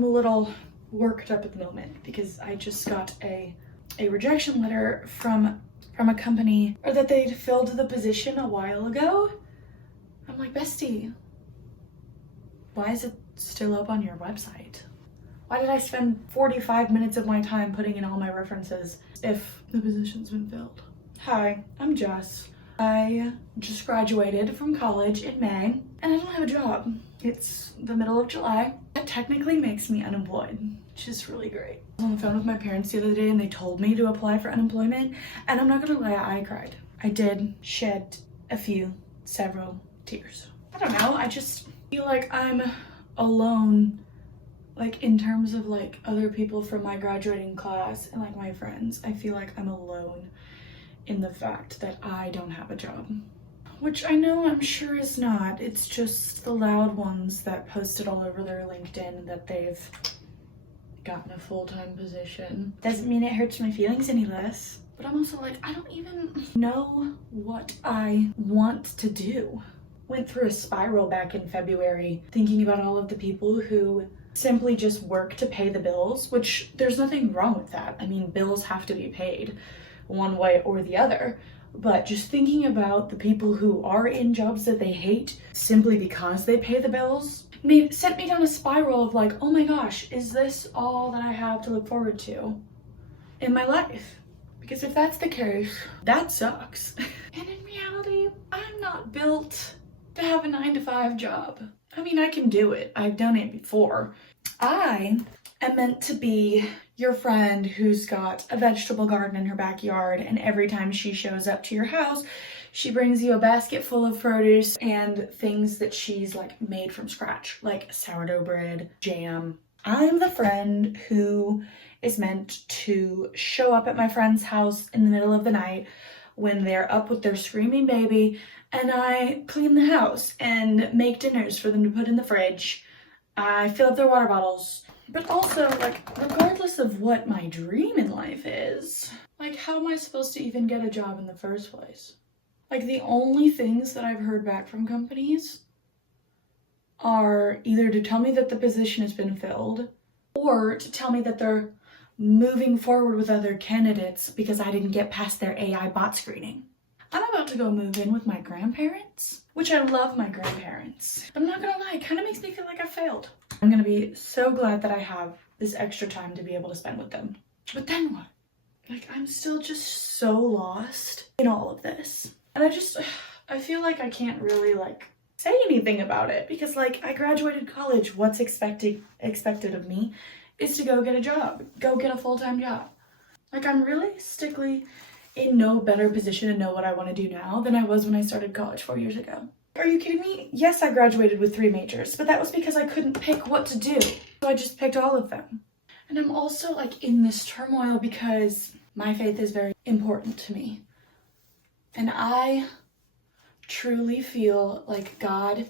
I'm a little worked up at the moment because I just got a rejection letter from a company, or that they'd filled the position a while ago. I'm like, bestie, why is it still up on your website? Why did I spend 45 minutes of my time putting in all my references if the position's been filled? Hi, I'm Jess. I just graduated from college in May and I don't have a job. It's the middle of July. That technically makes me unemployed, which is really great. I was on the phone with my parents the other day and they told me to apply for unemployment, and I'm not gonna lie, I cried. I did shed several tears. I don't know, I just feel like I'm alone, like in terms of like other people from my graduating class and like my friends. I feel like I'm alone in the fact that I don't have a job. Which I know I'm sure is not. It's just the loud ones that posted all over their LinkedIn that they've gotten a full-time position. Doesn't mean it hurts my feelings any less. But I'm also like, I don't even know what I want to do. Went through a spiral back in February thinking about all of the people who simply just work to pay the bills, which there's nothing wrong with that. I mean, bills have to be paid one way or the other. But just thinking about the people who are in jobs that they hate simply because they pay the bills sent me down a spiral of like, oh my gosh, is this all that I have to look forward to in my life? Because if that's the case, that sucks. And in reality, I'm not built to have a 9-to-5 job. I mean, I can do it. I've done it before. I am meant to be your friend who's got a vegetable garden in her backyard, and every time she shows up to your house, she brings you a basket full of produce and things that she's like made from scratch, like sourdough bread, jam. I'm the friend who is meant to show up at my friend's house in the middle of the night when they're up with their screaming baby, and I clean the house and make dinners for them to put in the fridge. I fill up their water bottles. But also, like, regardless of what my dream in life is, like, how am I supposed to even get a job in the first place? Like, the only things that I've heard back from companies are either to tell me that the position has been filled, or to tell me that they're moving forward with other candidates because I didn't get past their AI bot screening. I'm about to go move in with my grandparents, which I love my grandparents. But I'm not gonna lie, it kind of makes me feel like I failed. I'm gonna be so glad that I have this extra time to be able to spend with them. But then what? Like, I'm still just so lost in all of this. And I feel like I can't really like say anything about it because like I graduated college. What's expected of me is to go get a job, go get a full-time job. Like, I'm realistically in no better position to know what I want to do now than I was when I started college 4 years ago. Are you kidding me? Yes, I graduated with 3 majors, but that was because I couldn't pick what to do. So I just picked all of them. And I'm also like in this turmoil because my faith is very important to me. And I truly feel like God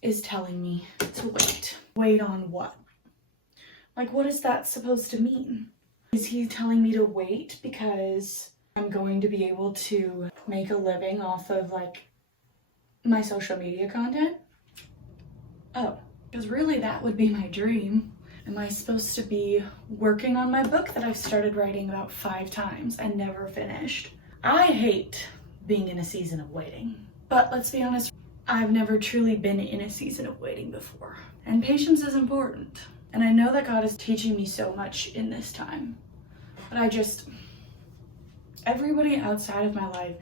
is telling me to wait. Wait on what? Like, what is that supposed to mean? Is he telling me to wait because I'm going to be able to make a living off of like my social media content? Oh, because really that would be my dream. Am I supposed to be working on my book that I've started writing about 5 times and never finished? I hate being in a season of waiting. But let's be honest, I've never truly been in a season of waiting before. And patience is important. And I know that God is teaching me so much in this time. But everybody outside of my life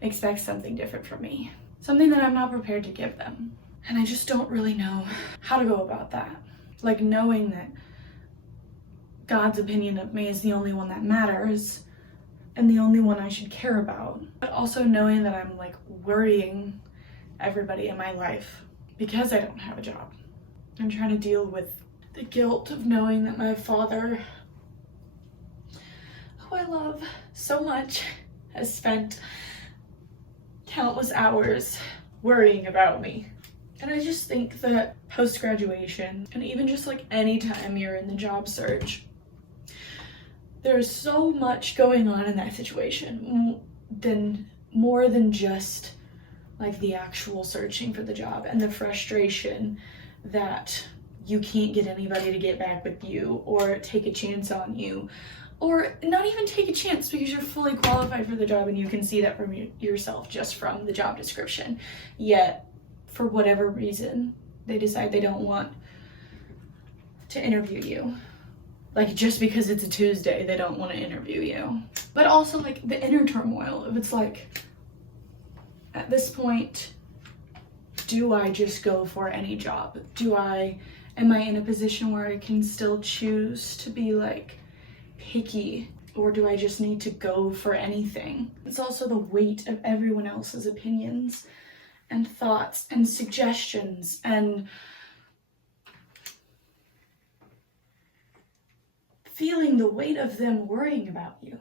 expects something different from me. Something that I'm not prepared to give them. And I just don't really know how to go about that. Like, knowing that God's opinion of me is the only one that matters and the only one I should care about. But also knowing that I'm like worrying everybody in my life because I don't have a job. I'm trying to deal with the guilt of knowing that my father, who I love so much, has spent countless hours worrying about me. And I just think that post-graduation, and even just like any time you're in the job search, there's so much going on in that situation more than just like the actual searching for the job and the frustration that you can't get anybody to get back with you or take a chance on you, or not even take a chance because you're fully qualified for the job and you can see that from yourself just from the job description. Yet, for whatever reason, they decide they don't want to interview you. Like, just because it's a Tuesday, they don't want to interview you. But also, like, the inner turmoil of it's like, at this point, do I just go for any job? Am I in a position where I can still choose to be like picky, or do I just need to go for anything? It's also the weight of everyone else's opinions and thoughts and suggestions and feeling the weight of them worrying about you.